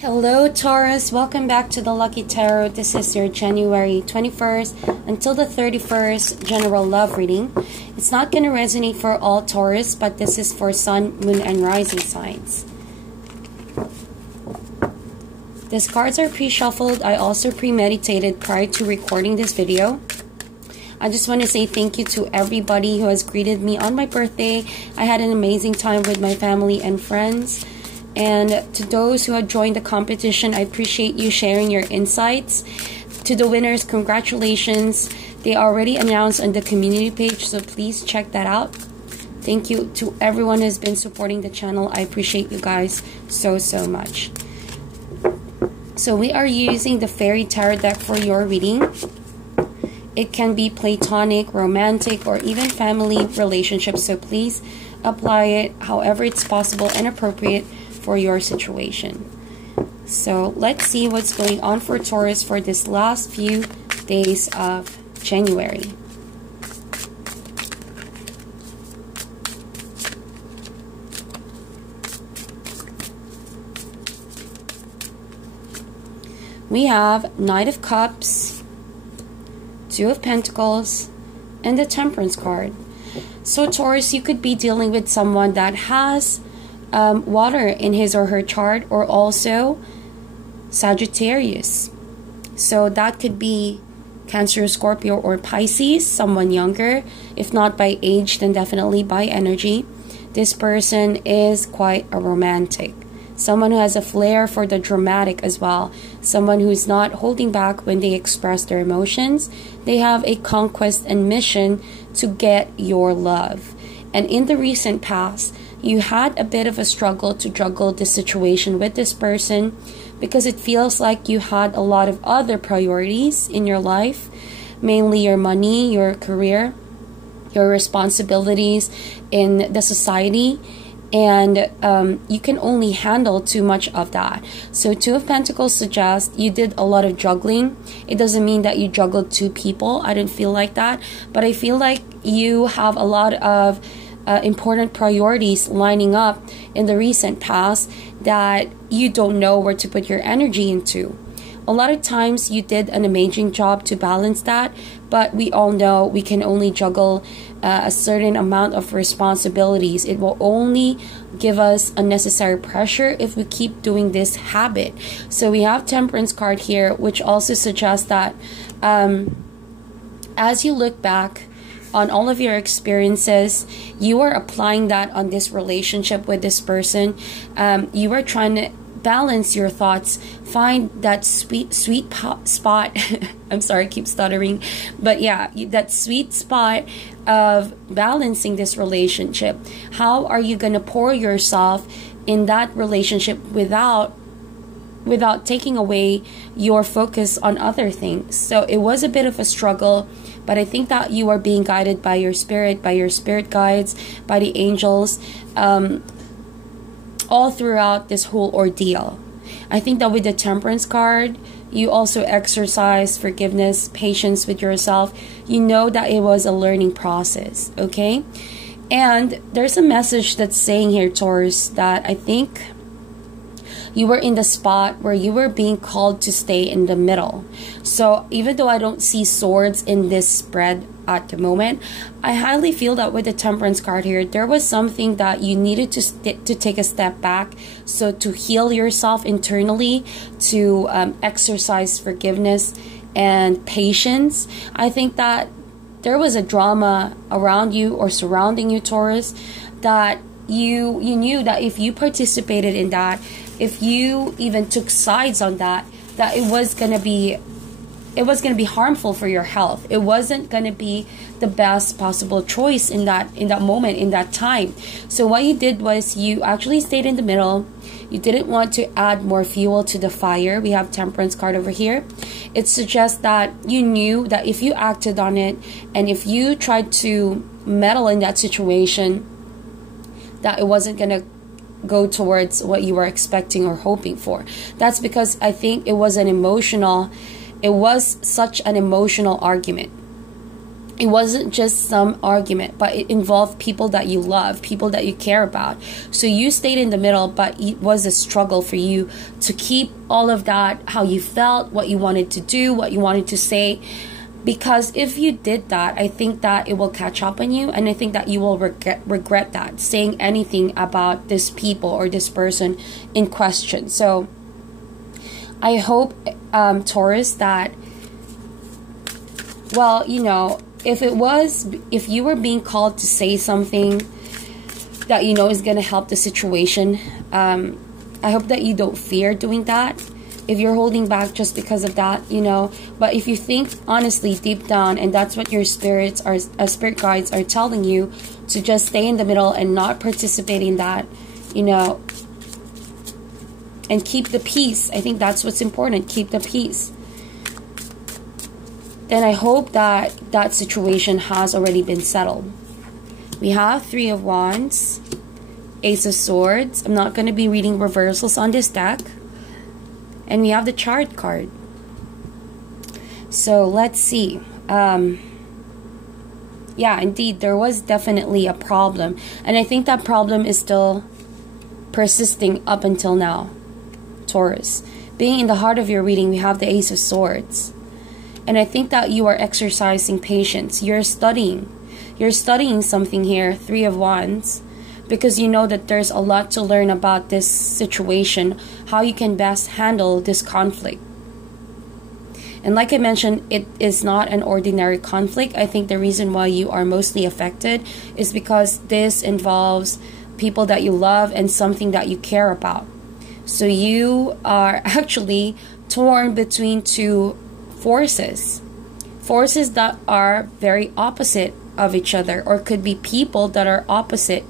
Hello Taurus, welcome back to the Lucky Tarot. This is your January 21st until the 31st general love reading. It's not going to resonate for all Taurus, but this is for Sun, Moon, and Rising signs. These cards are pre-shuffled. I also premeditated prior to recording this video. I just want to say thank you to everybody who has greeted me on my birthday. I had an amazing time with my family and friends. And to those who have joined the competition, I appreciate you sharing your insights. To the winners, congratulations. They are already announced on the community page, so please check that out. Thank you to everyone who has been supporting the channel. I appreciate you guys so much. So we are using the Fairy Tarot deck for your reading. It can be platonic, romantic, or even family relationships, so please apply it however it's possible and appropriate for your situation. So let's see what's going on for Taurus for this last few days of January. We have Knight of Cups, Two of Pentacles, and the Temperance card. So Taurus, you could be dealing with someone that has water in his or her chart, or also Sagittarius. So that could be Cancer, Scorpio, or Pisces, someone younger. If not by age, then definitely by energy. This person is quite a romantic. Someone who has a flair for the dramatic as well. Someone who's not holding back when they express their emotions. They have a conquest and mission to get your love. And in the recent past, you had a bit of a struggle to juggle the situation with this person because it feels like you had a lot of other priorities in your life, mainly your money, your career, your responsibilities in the society, and you can only handle too much of that. So Two of Pentacles suggests you did a lot of juggling. It doesn't mean that you juggled two people. I didn't feel like that, but I feel like you have a lot of important priorities lining up in the recent past that you don't know where to put your energy into. A lot of times you did an amazing job to balance that, but we all know we can only juggle a certain amount of responsibilities. It will only give us unnecessary pressure if we keep doing this habit. So we have Temperance card here, which also suggests that as you look back on all of your experiences, you are applying that on this relationship with this person. You are trying to balance your thoughts, find that sweet spot. I'm sorry, I keep stuttering, but yeah, that sweet spot of balancing this relationship. How are you going to pour yourself in that relationship without taking away your focus on other things? So it was a bit of a struggle, but I think that you are being guided by your spirit guides, by the angels, all throughout this whole ordeal. I think that with the Temperance card, you also exercise forgiveness, patience with yourself. You know that it was a learning process, okay? And there's a message that's saying here, Taurus, that I think you were in the spot where you were being called to stay in the middle. So even though I don't see swords in this spread at the moment, I highly feel that with the Temperance card here, there was something that you needed to take a step back. So to heal yourself internally, to exercise forgiveness and patience. I think that there was a drama around you or surrounding you, Taurus, that you knew that if you participated in that, if you even took sides on that it was going to be harmful for your health. It wasn't going to be the best possible choice in that moment, in that time. So what you did was you actually stayed in the middle. You didn't want to add more fuel to the fire. We have Temperance card over here. It suggests that you knew that if you acted on it and if you tried to meddle in that situation, that it wasn't going to go towards what you were expecting or hoping for. That's because I think it was such an emotional argument. It wasn't just some argument, but it involved people that you love, people that you care about. So you stayed in the middle, but it was a struggle for you to keep all of that, how you felt, what you wanted to do, what you wanted to say. Because if you did that, I think that it will catch up on you, and I think that you will regret that, saying anything about this people or this person in question. So I hope, Taurus, that, well, you know, if you were being called to say something that you know is going to help the situation, I hope that you don't fear doing that. If you're holding back just because of that, you know, but if you think honestly deep down, and that's what your spirit guides are telling you, to just stay in the middle and not participate in that, you know, and keep the peace. I think that's what's important. Keep the peace. Then I hope that that situation has already been settled. We have Three of Wands, Ace of Swords. I'm not going to be reading reversals on this deck. And we have the Chariot card. So let's see. Yeah, indeed, there was definitely a problem. And I think that problem is still persisting up until now, Taurus. Being in the heart of your reading, we have the Ace of Swords. And I think that you are exercising patience. You're studying. You're studying something here, Three of Wands, because you know that there's a lot to learn about this situation, how you can best handle this conflict. And like I mentioned, it is not an ordinary conflict. I think the reason why you are mostly affected is because this involves people that you love and something that you care about. So you are actually torn between two forces that are very opposite of each other, or could be people that are opposite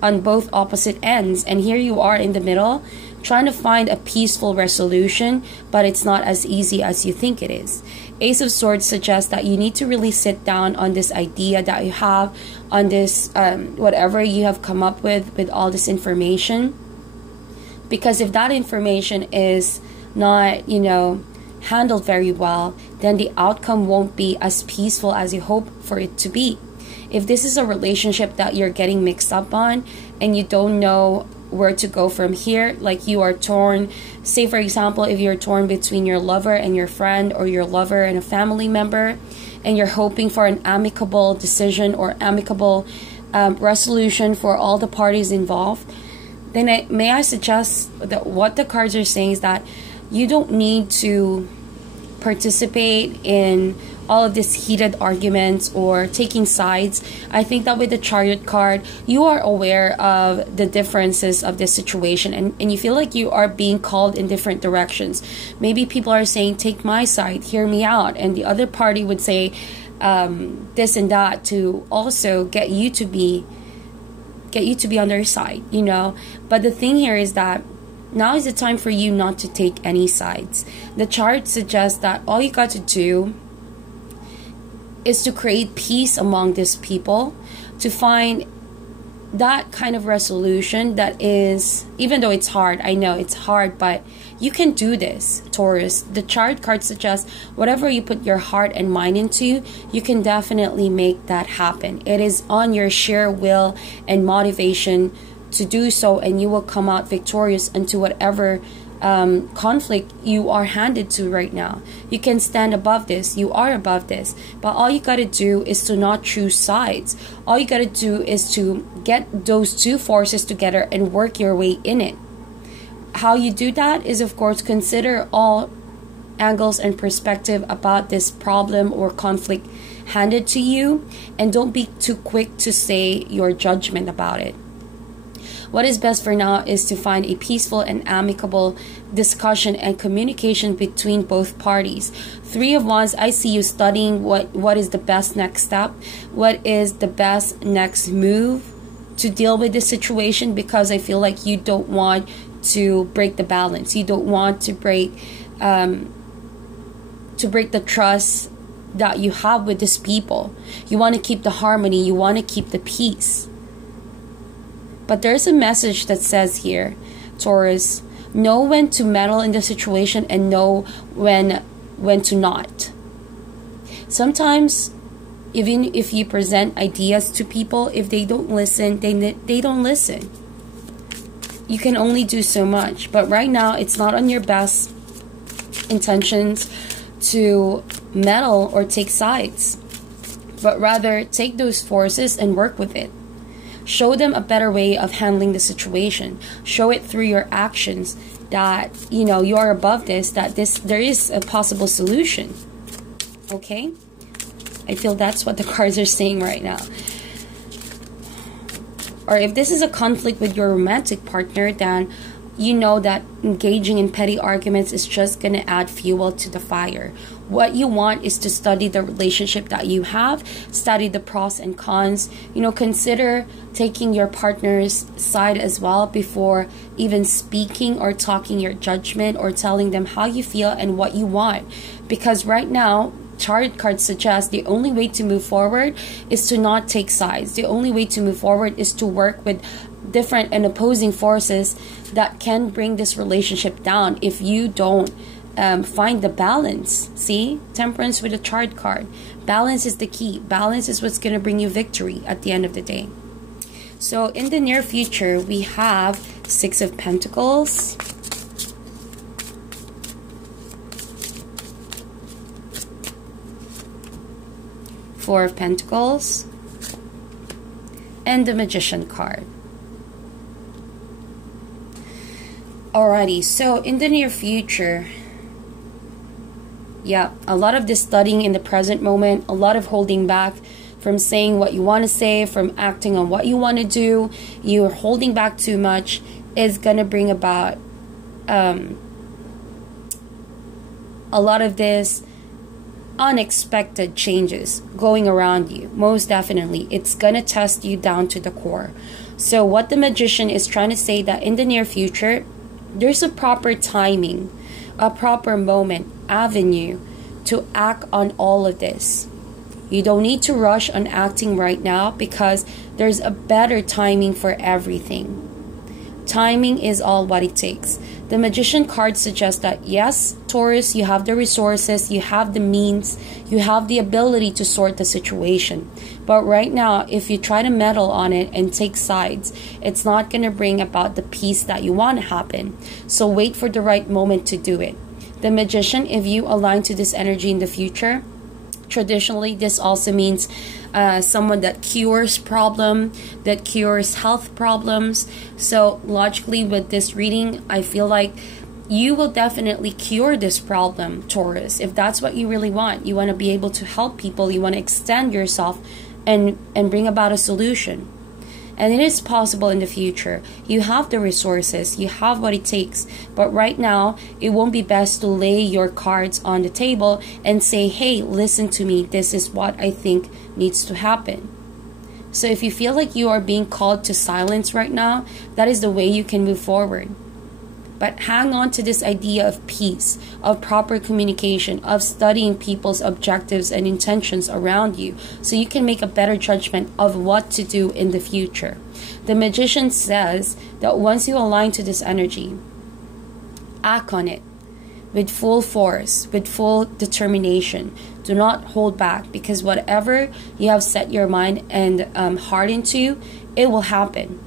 on both opposite ends, and here you are in the middle trying to find a peaceful resolution, but it's not as easy as you think it is. Ace of Swords suggests that you need to really sit down on this idea that you have, on this whatever you have come up with all this information, because if that information is not, you know, handled very well, then the outcome won't be as peaceful as you hope for it to be. If this is a relationship that you're getting mixed up on and you don't know where to go from here, like you are torn, say for example, if you're torn between your lover and your friend, or your lover and a family member, and you're hoping for an amicable decision or amicable resolution for all the parties involved, then may I suggest that what the cards are saying is that you don't need to participate in all of these heated arguments or taking sides. I think that with the Chariot card, you are aware of the differences of this situation, and you feel like you are being called in different directions. Maybe people are saying, take my side, hear me out, and the other party would say this and that to also get you to be on their side, you know. But the thing here is that now is the time for you not to take any sides. The chart suggests that all you got to do is to create peace among these people, to find that kind of resolution that is, even though it's hard, I know it's hard, but you can do this, Taurus. The chart card suggests whatever you put your heart and mind into, you can definitely make that happen. It is on your sheer will and motivation to do so, and you will come out victorious into whatever conflict you are handed to right now. You can stand above this. You are above this. But all you got to do is to not choose sides. All you got to do is to get those two forces together and work your way in it. How you do that is, of course, consider all angles and perspective about this problem or conflict handed to you, and don't be too quick to say your judgment about it. What is best for now is to find a peaceful and amicable discussion and communication between both parties. Three of Wands, I see you studying what is the best next step, what is the best next move to deal with this situation, because I feel like you don't want to break the balance. You don't want to break the trust that you have with these people. You want to keep the harmony. You want to keep the peace. But there's a message that says here, Taurus, know when to meddle in the situation and know when to not. Sometimes Even if you present ideas to people, if they don't listen, they don't listen. You can only do so much. But right now, it's not on your best intentions to meddle or take sides, but rather take those forces and work with it. Show them a better way of handling the situation. Show it through your actions that, you know, you are above this, that there is a possible solution. Okay? I feel that's what the cards are saying right now. Or if this is a conflict with your romantic partner, then you know that engaging in petty arguments is just going to add fuel to the fire. What you want is to study the relationship that you have, study the pros and cons, you know, consider taking your partner's side as well before even speaking or talking your judgment or telling them how you feel and what you want. Because right now, tarot cards suggest the only way to move forward is to not take sides. The only way to move forward is to work with different and opposing forces that can bring this relationship down if you don't find the balance. See? Temperance with a tarot card. Balance is the key. Balance is what's going to bring you victory at the end of the day. So in the near future, we have Six of Pentacles, Four of Pentacles, and the Magician card. Alrighty, so in the near future, yeah, a lot of this studying in the present moment, a lot of holding back from saying what you want to say, from acting on what you want to do. You're holding back too much is going to bring about a lot of this unexpected changes going around you. Most definitely, it's going to test you down to the core. So what the Magician is trying to say, that in the near future, there's a proper timing, a proper moment, avenue to act on all of this. You don't need to rush on acting right now because there's a better timing for everything. Timing is all what it takes. The Magician card suggests that yes, Taurus, you have the resources, you have the means, you have the ability to sort the situation. But right now, if you try to meddle on it and take sides, it's not going to bring about the peace that you want to happen. So wait for the right moment to do it. The Magician, if you align to this energy in the future, traditionally, this also means someone that cures problem, that cures health problems. So logically with this reading, I feel like you will definitely cure this problem, Taurus. If that's what you really want, you want to be able to help people, you want to extend yourself and bring about a solution. And it is possible in the future. You have the resources, you have what it takes. But right now, it won't be best to lay your cards on the table and say, hey, listen to me, this is what I think needs to happen. So if you feel like you are being called to silence right now, that is the way you can move forward. But hang on to this idea of peace, of proper communication, of studying people's objectives and intentions around you so you can make a better judgment of what to do in the future. The Magician says that once you align to this energy, act on it with full force, with full determination. Do not hold back, because whatever you have set your mind and heart into, it will happen.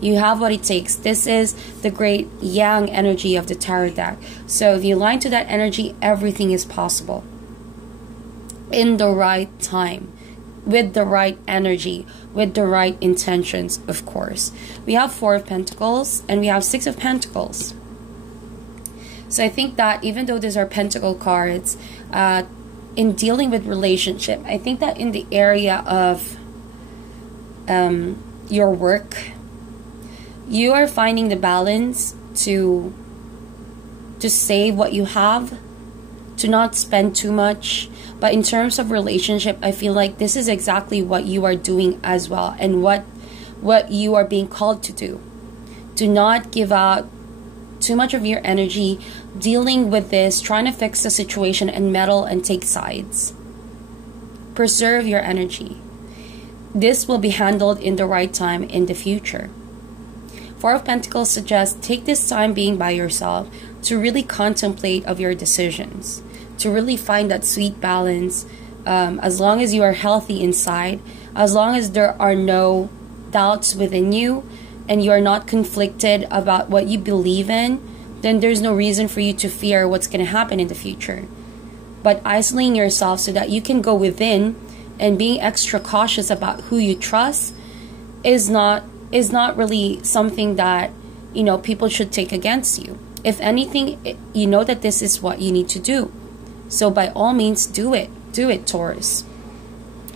You have what it takes. This is the great yang energy of the tarot deck. So if you align to that energy, everything is possible. In the right time, with the right energy, with the right intentions, of course. We have Four of Pentacles and we have Six of Pentacles. So I think that even though these are Pentacle cards, in dealing with relationship, I think that in the area of your work, you are finding the balance to save what you have, to not spend too much. But in terms of relationship, I feel like this is exactly what you are doing as well, and what you are being called to do. Do not give out too much of your energy dealing with this, trying to fix the situation and meddle and take sides. Preserve your energy. This will be handled in the right time in the future. Four of Pentacles suggests take this time being by yourself to really contemplate of your decisions, to really find that sweet balance as long as you are healthy inside, as long as there are no doubts within you, and you are not conflicted about what you believe in, then there's no reason for you to fear what's going to happen in the future. But isolating yourself so that you can go within and being extra cautious about who you trust is not really something that, you know, people should take against you. If anything, you know that this is what you need to do. So by all means, do it. Do it, Taurus.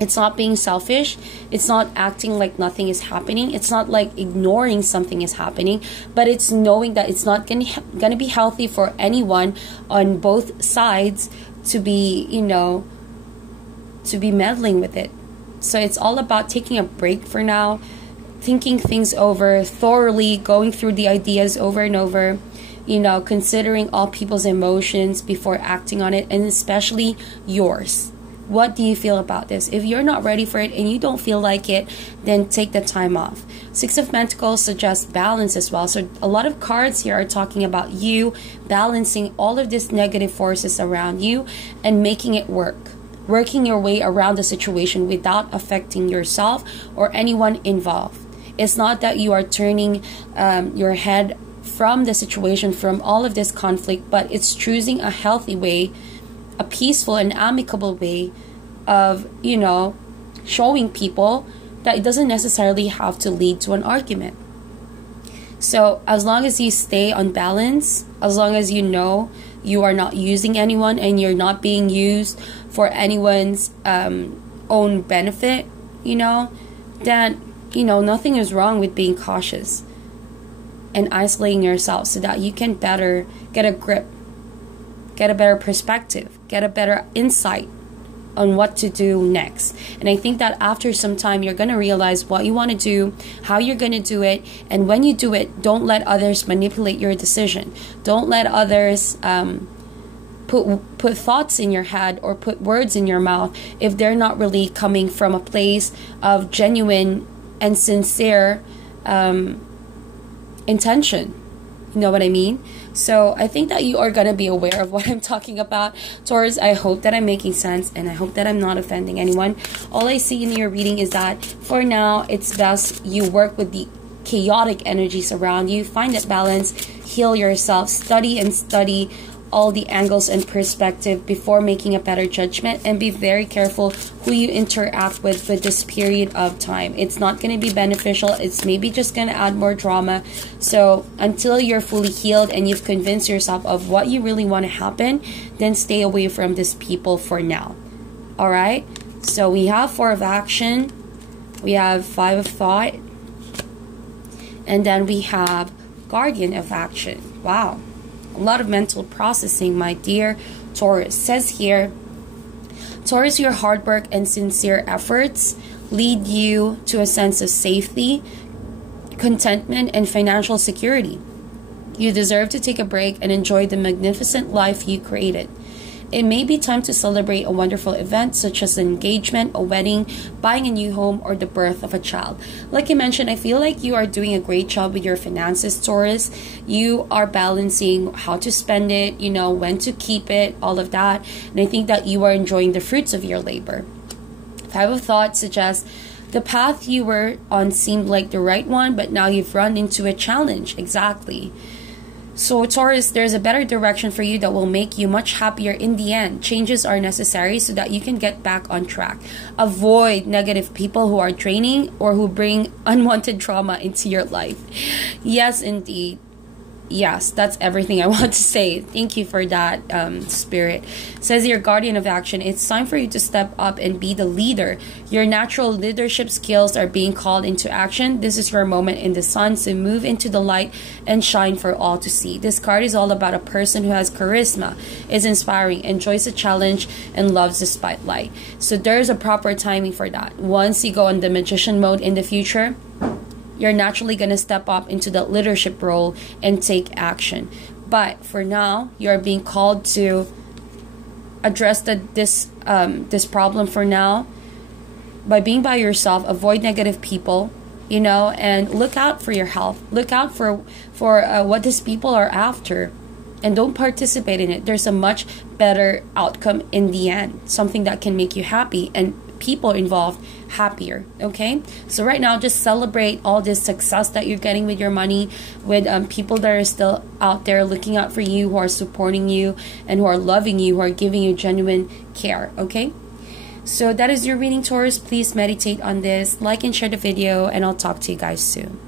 It's not being selfish. It's not acting like nothing is happening. It's not like ignoring something is happening. But it's knowing that it's not going to be healthy for anyone on both sides to be, you know, to be meddling with it. So it's all about taking a break for now, thinking things over thoroughly, going through the ideas over and over, you know, considering all people's emotions before acting on it, and especially yours. What do you feel about this? If you're not ready for it and you don't feel like it, then take the time off. Six of Pentacles suggests balance as well. So a lot of cards here are talking about you balancing all of these negative forces around you and making it work. Working your way around the situation without affecting yourself or anyone involved. It's not that you are turning your head from the situation, from all of this conflict, but it's choosing a healthy way, a peaceful and amicable way of, you know, showing people that it doesn't necessarily have to lead to an argument. So as long as you stay on balance, as long as you know you are not using anyone and you're not being used for anyone's own benefit, you know, then, you know, nothing is wrong with being cautious and isolating yourself so that you can better get a grip, get a better perspective, get a better insight on what to do next. And I think that after some time, you're going to realize what you want to do, how you're going to do it. And when you do it, don't let others manipulate your decision. Don't let others put thoughts in your head or put words in your mouth if they're not really coming from a place of genuine and sincere intention. You know what I mean? So I think that you are going to be aware of what I'm talking about. Taurus, I hope that I'm making sense and I hope that I'm not offending anyone. All I see in your reading is that for now, it's best you work with the chaotic energies around you. Find that balance, heal yourself, study and study all the angles and perspective before making a better judgment, and be very careful who you interact with this period of time. It's not going to be beneficial. It's maybe just going to add more drama. So until you're fully healed and you've convinced yourself of what you really want to happen, then stay away from these people for now. All right, so we have Four of Action, we have Five of Thought, and then we have Guardian of Action. Wow, a lot of mental processing, my dear Taurus. Says here, Taurus, your hard work and sincere efforts lead you to a sense of safety, contentment, and financial security. You deserve to take a break and enjoy the magnificent life you created. It may be time to celebrate a wonderful event such as an engagement, a wedding, buying a new home, or the birth of a child. Like I mentioned, I feel like you are doing a great job with your finances, Taurus. You are balancing how to spend it, you know, when to keep it, all of that. And I think that you are enjoying the fruits of your labor. Five of Thought suggests the path you were on seemed like the right one, but now you've run into a challenge. Exactly. So Taurus, there's a better direction for you that will make you much happier in the end. Changes are necessary so that you can get back on track. Avoid negative people who are draining or who bring unwanted trauma into your life. Yes, indeed. Yes, that's everything I want to say. Thank you for that, Spirit. Says your Guardian of Action, it's time for you to step up and be the leader. Your natural leadership skills are being called into action. This is your moment in the sun, so move into the light and shine for all to see. This card is all about a person who has charisma, is inspiring, enjoys a challenge, and loves the spotlight. So there's a proper timing for that. Once you go on the magician mode in the future, you're naturally going to step up into the leadership role and take action. But for now, you're being called to address this problem for now by being by yourself. Avoid negative people, you know, and look out for your health. Look out for what these people are after. and don't participate in it. There's a much better outcome in the end, something that can make you happy and people involved happier. Okay, so right now just celebrate all this success that you're getting with your money, with people that are still out there looking out for you, who are supporting you and who are loving you, who are giving you genuine care. Okay, so that is your reading, Taurus. Please meditate on this, like and share the video, and I'll talk to you guys soon.